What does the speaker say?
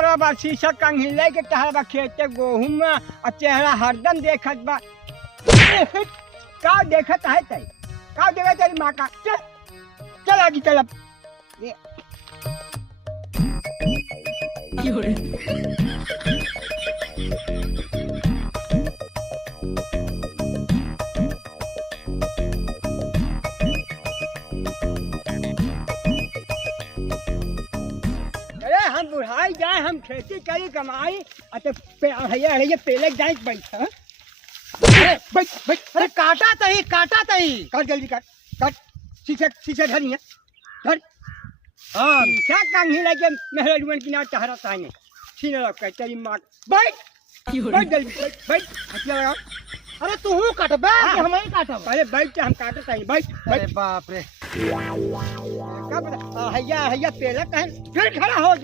करो बा शीशा कंघिले के तहरा बा खेते गेहूं में और चेहरा हरदम देखत बा का देखत है तई का देखत तेरी माँ का चल आगे चल अब हम बुढ़ाई जाए हम खेती करी कमाई अरे पेले जाए बैठ बैठ अरे काटा तही काट जल्दी काट शीशे धरी है धर हाँ शीशा कंघी लगे मेहरुन की ना टहरा ताने छीन रख तेरी माँ बैठ जल्दी बैठ हथिया लगा अरे तू काटबे हम ही काटब पहले बैठ हम काटत तानी बैठ अरे बाप रे का पता हैया पेला कहन फिर खड़ा हो